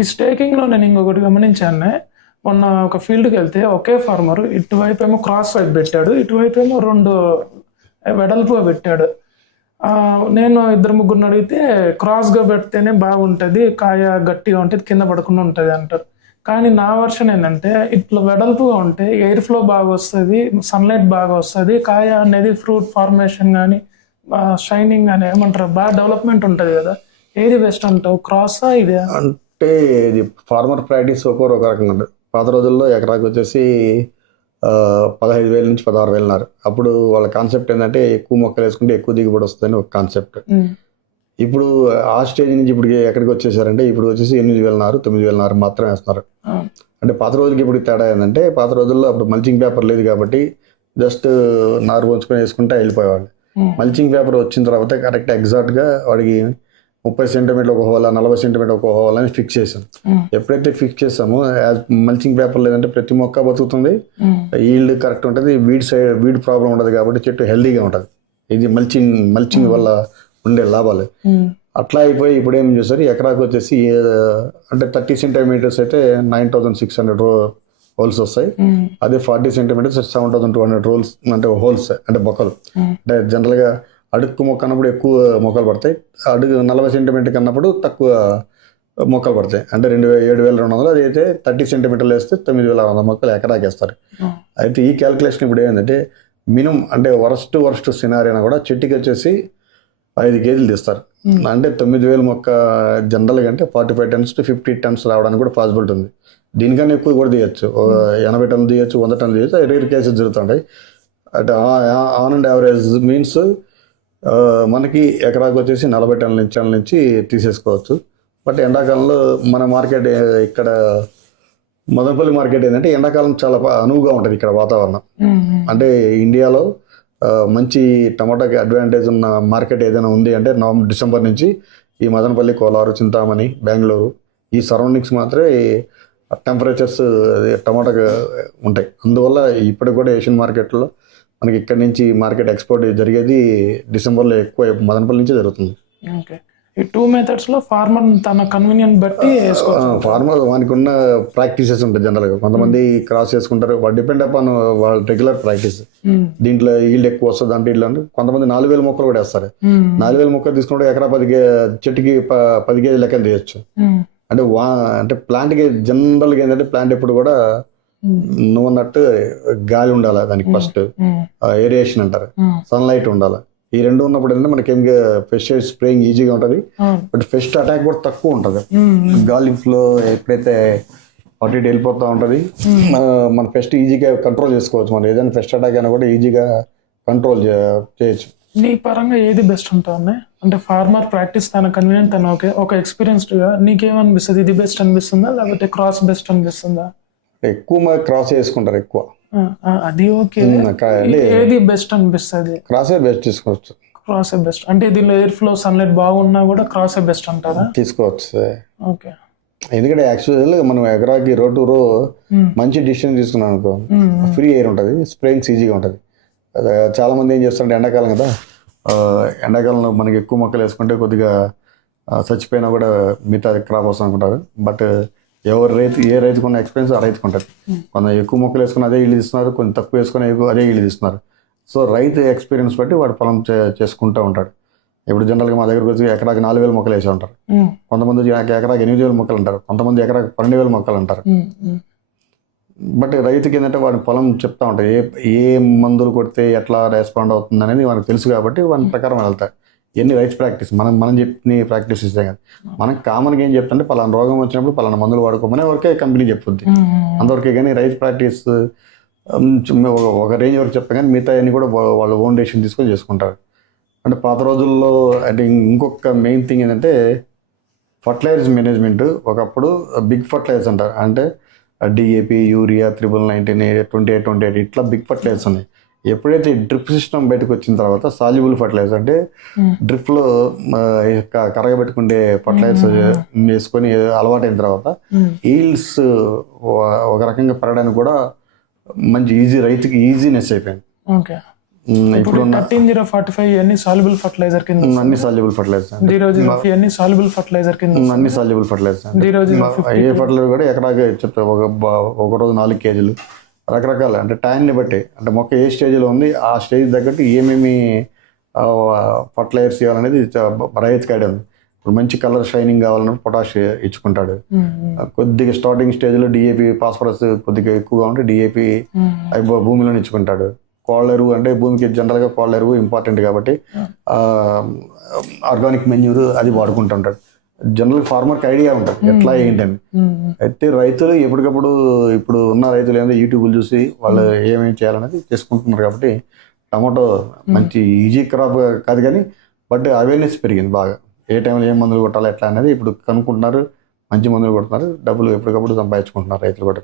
ఈ స్టేకింగ్లో నేను ఇంకొకటి గమనించాను. మొన్న ఒక ఫీల్డ్కి వెళ్తే ఒకే ఫార్మర్ ఇటువైపు ఏమో క్రాస్ వైపు పెట్టాడు, ఇటువైపు ఏమో 2 వెడల్పుగా పెట్టాడు. నేను 2-3 అడిగితే క్రాస్గా పెడితేనే బాగుంటుంది, కాయ గట్టిగా ఉంటుంది, కింద పడకుండా ఉంటుంది అంటారు. కానీ నా వర్షన్ ఏంటంటే ఇట్లా వెడల్పుగా ఉంటే ఎయిర్ ఫ్లో బాగా వస్తుంది, సన్లైట్ బాగా వస్తుంది, కాయ అనేది ఫ్రూట్ ఫార్మేషన్ కానీ షైనింగ్ కానీ ఏమంటారు బాగా డెవలప్మెంట్ ఉంటుంది కదా. ఏది బెస్ట్ అంటావు, క్రాసా ఇదే? అంటే ఇది ఫార్మర్ ప్రాక్టీస్ ఒక రకంగా ఉంటుంది. పాత రోజుల్లో ఎకరాకి వచ్చేసి 15,000 నుంచి 16,000. అప్పుడు వాళ్ళ కాన్సెప్ట్ ఏంటంటే ఎక్కువ మొక్కలు వేసుకుంటే ఎక్కువ దిగుబడి వస్తుందని ఒక కాన్సెప్ట్. ఇప్పుడు ఆ స్టేజ్ నుంచి ఇప్పుడు ఎక్కడికి వచ్చేసారంటే ఇప్పుడు వచ్చేసి 8,000, 9,000 మాత్రమే వేస్తున్నారు. అంటే పాత రోజులకి ఇప్పుడు తేడా ఏంటంటే పాత రోజుల్లో అప్పుడు మల్చింగ్ పేపర్ లేదు కాబట్టి జస్ట్ నారు పోంచుకొని వేసుకుంటే వెళ్ళిపోయేవాళ్ళు. మల్చింగ్ పేపర్ వచ్చిన తర్వాత కరెక్ట్ ఎగ్జాక్ట్గా వాడికి 30 సెంటీమీటర్లు ఒక హోల్, 40 సెంటీమీటర్ ఒక హోల్ అని ఫిక్స్ చేసాం. ఎప్పుడైతే ఫిక్స్ చేసామో మల్చింగ్ పేపర్ లేదంటే ప్రతి మొక్క బతుకుతుంది, ఈల్డ్ కరెక్ట్ ఉంటుంది, వీడ్ ప్రాబ్లం ఉండదు కాబట్టి చెట్టు హెల్దీగా ఉంటుంది. ఇది మల్చింగ్ వల్ల ఉండే లాభాలు. అట్లా అయిపోయి ఇప్పుడు ఏం చేస్తారు, ఎకరాకు వచ్చేసి అంటే 30 సెంటీమీటర్స్ అయితే 9,600 హోల్స్ వస్తాయి. అదే 40 సెంటీమీటర్స్ 7,200 రోల్స్ అంటే హోల్స్ అంటే మొక్కలు. అంటే జనరల్గా అడుక్కు మొక్క అన్నప్పుడు ఎక్కువ మొక్కలు పడతాయి, 40 సెంటీమీటర్ అన్నప్పుడు తక్కువ మొక్కలు పడతాయి. అంటే 7,200. అది అయితే 30 సెంటీమీటర్లు వేస్తే 9,100 మొక్కలు ఎకరాకి వేస్తారు. అయితే ఈ క్యాలిక్యులేషన్ ఇప్పుడు ఏంటంటే మినిమం అంటే వరస్ట్ సినారియా కూడా చెట్టుకి వచ్చేసి 5 కేజీలు తీస్తారు. అంటే 9,000 మొక్క జనరల్గా అంటే 45 టన్స్ to 50 టన్స్ రావడానికి కూడా పాసిబిలిటీ ఉంది. దీనికన్నా ఎక్కువ కూడా తీయచ్చు, 80 టన్నులు తీయచ్చు, 100 టన్నులు తీయచ్చు. రేర్ కేసెస్ జరుగుతుంటాయి. అంటే ఆన్ అండ్ యావరేజ్ మీన్స్ మనకి ఎకరాకు వచ్చేసి 40 టన్నుల నుంచి తీసేసుకోవచ్చు. బట్ ఎండాకాలంలో మన మార్కెట్ ఇక్కడ మదనపల్లి మార్కెట్ ఏంటంటే ఎండాకాలం చాలా అనువుగా ఉంటుంది ఇక్కడ వాతావరణం. అంటే ఇండియాలో మంచి టమాటాకి అడ్వాంటేజ్ ఉన్న మార్కెట్ ఏదైనా ఉంది అంటే డిసెంబర్ నుంచి ఈ మదనపల్లి, కోలారు, చింతామణి, బెంగళూరు ఈ సరౌండింగ్స్ మాత్రమే టెంపరేచర్స్ టమాటాకి ఉంటాయి. అందువల్ల ఇప్పటికి కూడా ఏషియన్ మార్కెట్లో మనకి ఇక్కడ నుంచి మార్కెట్ ఎక్స్పోర్ట్ జరిగేది డిసెంబర్లో ఎక్కువ మదనపల్లి నుంచే జరుగుతుంది. ఓకే, ఈ 2 మెథడ్స్లో ఫార్మర్ తన కన్వీనియంట్ బట్టి ఫార్మర్ వానికి ఉన్న ప్రాక్టీసెస్ ఉంటాయి. జనరల్గా కొంతమంది క్రాస్ చేసుకుంటారు, డిపెండ్ అపాన్ వాళ్ళ రెగ్యులర్ ప్రాక్టీస్. దీంట్లో ఈల్డ్ ఎక్కువ వస్తుంది అంటే ఇల్లు అంటే కొంతమంది 4,000 మొక్కలు కూడా వేస్తారు. 4,000 మొక్కలు తీసుకుంటే ఎకరా 10 చెట్టుకి 10 కేజీ లెక్కన తీయచ్చు. అంటే అంటే ప్లాంట్కి జనరల్గా ఏంటంటే ప్లాంట్ ఎప్పుడు కూడా నువ్వు అన్నట్టు గాలి ఉండాలి దానికి, ఫస్ట్ ఏరియేషన్ అంటారు, సన్లైట్ ఉండాలి. ఈ రెండు ఉన్నప్పుడు ఏంటంటే మనకి ఏం పెస్టిసైడ్ స్ప్రేయింగ్ ఈజీగా ఉంటుంది, బట్ పెస్ట్ అటాక్ కూడా తక్కువ ఉంటుంది. గాలి ఫ్లో ఎప్పుడైతే అటు ఇటు వెళ్ళిపోతూ ఉంటుంది మన పెస్ట్ ఈజీగా కంట్రోల్ చేసుకోవచ్చు. మనం ఏదైనా పెస్ట్ అటాక్ అయినా కూడా ఈజీగా కంట్రోల్ చేయొచ్చు. నీ పరంగా ఏది బెస్ట్ ఉంటుంది అంటే ఫార్మర్ ప్రాక్టీస్ తన కన్వీనియంట్ తన ఒక ఎక్స్పీరియన్స్డ్గా నీకేమనిపిస్తుంది? ఇది బెస్ట్ అనిపిస్తుందా లేకపోతే క్రాస్ బెస్ట్ అనిపిస్తుందా? ఎక్కువ క్రాస్ చేసుకుంటారు ఎక్కువ. అది ఓకే, ఏది బెస్ట్ అనిపిస్తుంది? క్రాసే బెస్ట్ తీసుకోవచ్చు. క్రాసే బెస్ట్ అంటే దీనిలో ఎయిర్ ఫ్లో సన్లైట్ బాగున్నా కూడా క్రాసే బెస్ట్ అంటారా? తీసుకోవచ్చు. ఓకే, ఎందుకంటే యాక్చువల్ మనం ఎకరాకి రో టు రో మంచి డిసిషన్ తీసుకున్నాం అనుకో, ఫ్రీ ఎయిర్ ఉంటుంది, స్ప్రేయింగ్స్ ఈజీగా ఉంటుంది. చాలా మంది ఏం చేస్తారంటే ఎండాకాలం కదా, ఎండాకాలంలో మనకి ఎక్కువ మొక్కలు వేసుకుంటే కొద్దిగా చచ్చిపోయినా కూడా మిగతా క్రాప్ వస్తుంది అనుకుంటారు. బట్ ఏ రైతుకు ఉన్న ఎక్స్పీరియన్స్ ఆ రైతుకు ఉంటుంది. కొంత ఎక్కువ మొక్కలు వేసుకుని అదే ఇల్లు తీస్తున్నారు, కొంచెం తక్కువ వేసుకుని అదే ఇల్లు తీస్తున్నారు. సో రైతు ఎక్స్పీరియన్స్ బట్టి వాడు పొలం చేసుకుంటూ ఉంటాడు. ఇప్పుడు జనరల్గా మా దగ్గరకు వచ్చి ఎకరాకి 4,000 మొక్కలు వేసి ఉంటారు, కొంతమంది ఎకరాకి 8,000 మొక్కలు అంటారు, కొంతమంది ఎకరాకి 12,000 మొక్కలు అంటారు. బట్ రైతుకి ఏంటంటే వాడి పొలం చెప్తా ఉంటాయి, ఏ మందులు కొడితే ఎట్లా రెస్పాండ్ అవుతుంది అనేది మనకు తెలుసు కాబట్టి వాని ప్రకారం వెళ్తాయి. ఎన్ని రైతు ప్రాక్టీస్ మనం చెప్పిన ప్రాక్టీస్ ఇస్తాం కదా. మనకు కామన్గా ఏం చెప్తుంటే పలానా రోగం వచ్చినప్పుడు పలానా మందులు వాడుకోమని వరకే కంపెనీ చెప్పుద్ది, అంతవరకే. కానీ రైతు ప్రాక్టీస్ ఒక రేంజ్ వరకు చెప్తాం, కానీ మిగతా అన్ని కూడా వాళ్ళు ఓన్ డెసిషన్ తీసుకొని చేసుకుంటారు. అంటే పాత రోజుల్లో అంటే ఇంకొక మెయిన్ థింగ్ ఏంటంటే ఫర్టిలైజర్స్ మేనేజ్మెంట్. ఒకప్పుడు బిగ్ ఫర్టిలైజర్స్ అంటారు, అంటే DAP, యూరియా, 99, 28 ఇట్లా బిగ్ ఫర్టిలైజర్స్ ఉన్నాయి. ఎప్పుడైతే డ్రిప్ సిస్టమ్ బయటకు వచ్చిన తర్వాత సాల్యుబుల్ ఫర్టిలైజర్ అంటే డ్రిప్లో కరగబెట్టుకుండే ఫర్టిలైజర్స్ వేసుకొని అలవాటైన తర్వాత ఈల్డ్స్ ఒక రకంగా పెరగడానికి కూడా మంచి రైతుకి ఈజీనెస్ అయిపోయింది. ఇప్పుడు 13045 ఇవన్నీ సాల్యుబుల్ ఫర్టిలైజర్ కింద అన్ని సాల్యుబుల్ ఫర్టిలైజర్స్ అండి. 003 ఇవన్నీ సాల్యుబుల్ ఫర్టిలైజర్ కింద అన్ని సాల్యుబుల్ ఫర్టిలైజర్స్ అండి. 003 ఏ ఫర్టిలైజర్ కూడా ఎకరాకి చెప్తా ఒక రోజు 4 కేజీలు రకరకాల అంటే టైంని బట్టి అంటే మొక్క ఏ స్టేజ్లో ఉంది ఆ స్టేజ్ తగ్గట్టు ఏమేమి ఫర్టిలైజర్స్ ఇవ్వాలనేది రైతుకి ఐడియా ఉంది. ఇప్పుడు మంచి కలర్ షైనింగ్ కావాలని పొటాష్ ఇచ్చుకుంటాడు. కొద్దిగా స్టార్టింగ్ స్టేజ్లో డిఏపి ఫాస్ఫరస్ కొద్దిగా ఎక్కువగా ఉంటే డిఏపి భూమిలో ఇచ్చుకుంటాడు. కోళ్ళ ఎరువు అంటే భూమికి జనరల్గా కోళ్ళ ఎరువు ఇంపార్టెంట్ కాబట్టి ఆర్గానిక్ మెన్యూర్ అది వాడుకుంటుంటాడు. జనరల్ ఫార్మర్కి ఐడియా ఉంటుంది ఎట్లా ఏంటని. అయితే రైతులు ఎప్పటికప్పుడు ఇప్పుడు ఉన్న రైతులు ఏంటంటే యూట్యూబ్లు చూసి వాళ్ళు ఏమేమి చేయాలనేది చేసుకుంటున్నారు. కాబట్టి టమాటో మంచి ఈజీ క్రాప్ కాదు కానీ బట్ అవేర్నెస్ పెరిగింది బాగా. ఏ టైంలో ఏం మందులు కొట్టాలి ఎట్లా అనేది ఇప్పుడు కనుక్కుంటున్నారు. మంచి మందులు కొడుతున్నారు. డబ్బులు ఎప్పటికప్పుడు సంపాదించుకుంటున్నారు రైతులు కూడా.